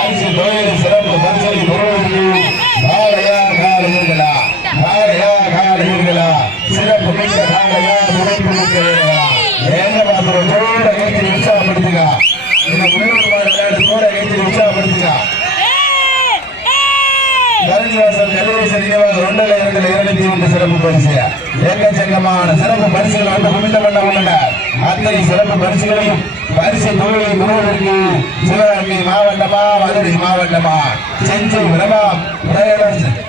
பரிசு தொகையை சிறப்பு பரிசை பெறுவதற்கு காளையா காளையர்களா காளையா காளையர்களா சிறப்பு மிக்க காளையா உழைப்பு மிக்க வீரர்களா ஏங்க பாத்திரம் தோட கைத்தில் உற்சாகப்படுத்துங்க இந்த முன்னூறு விளையாட்டு தோட கைத்தில் உற்சாகப்படுத்துங்க கருணிவாசல் கதிரேசன் நினைவாக 2,201 சிறப்பு பரிசு ஏக்கச்சக்கமான சிறப்பு பரிசுகள் வந்து குவிந்த வண்ணம் உள்ளன. அத்தனை சிறப்பு பரிசுகளையும் பரிசு தொகையை பெறுவதற்கு சிவகங்கை மாவட்டமா மதுரை மாவட்டமா செஞ்சி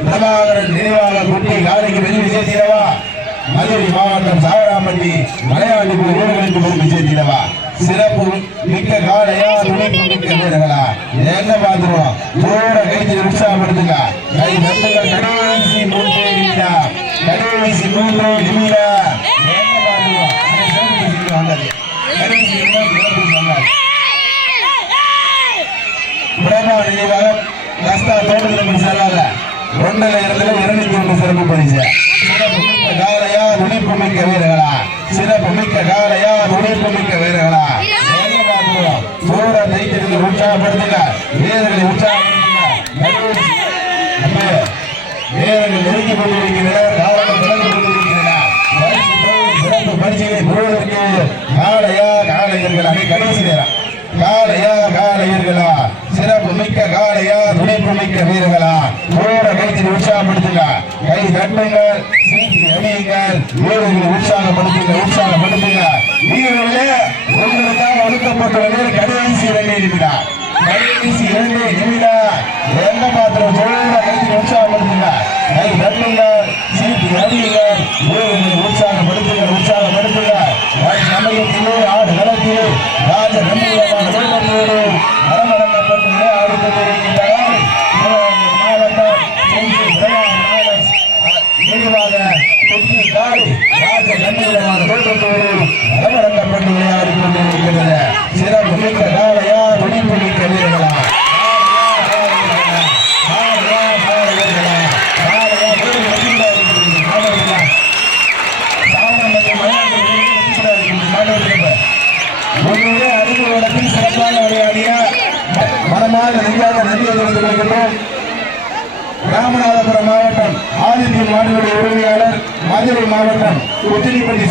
பிரபாகரன் நினைவாக குட்டி காலைக்கு வெளி விஜயத்திலவா மதுரை மாவட்டம் சாவராம்பட்டி மலையாளி வீரர்களுக்கு பெரும் விஜயத்திலவா சிறப்பு மிக்க காலையா துணைப்பு மிக்க வீரர்களா என்ன பாத்துருவோம் தோட கைத்தில் உற்சாகப்படுத்துங்க கை நம்புகள் கடைசி 3 நிமிடம் கடைசி 3 நிமிடம் என்ன பாத்துருவோம் கடைசி பிரபா நினைவாக கஸ்தா தோட்டத்தில் செல்லாத 1,201 சிறப்பு பரிசு சிறப்பு மிக்க காலையா துணைப்பு மிக்க வீரர்களா சிறப்பு மிக்க காலையா துணைப்பு மிக்க வீரர்களா சோழ தைத்திற்கு உற்சாகப்படுத்துங்க வீரர்களை உற்சாகப்படுத்துங்க வீரர்கள் நெருங்கி கொண்டிருக்கின்றனர் காரணம் தொடர்ந்து கொண்டிருக்கின்றனர் சிறப்பு பரிசுகளை பெறுவதற்கு காலையா காலையர்களா கடைசி நேரம் காலையா காலையர்களா சிறப்பு மிக்க காலையா துணைப்பு மிக்க வீரர்களா சோழ கைத்தில் உற்சாகப்படுத்துங்க கை தட்டுங்கள் சீட்டி அணியுங்கள் வீரர்களை உற்சாகப்படுத்துங்க வீரர்களே உங்களுக்காக ஒதுக்கப்பட்டுள்ள கடைசி 2 நிமிடம் கடைசி 2 நிமிடம் எந்த பாத்திரம் சோழ கைத்தில் உற்சாகப்படுத்துங்க கை தட்டுங்கள் சீட்டி அணியுங்கள் வீரர்களை உற்சாகப்படுத்துங்க சமயத்திலே ஆடு களத்திலே ராஜ கம்பீரமான தோற்றத்தோடு மரமடங்கப்பட்டு விளையாடி கொண்டிருக்கின்றனர் மாவட்டம் நினைவாக தொட்டி காடு ராஜ கம்பீரமான தோற்றத்தோடு மரமடங்கப்பட்டு விளையாடி கொண்டிருக்கின்றன சிறப்பு மிக்க காலையா துணிப்பு மிக்க வீரர்களா ராமநாதபுரம் மாவட்டம் ஆதித்ய மாடுகளுடைய உரிமையாளர் மதுரை மாவட்டம் உத்திரிப்பட்டி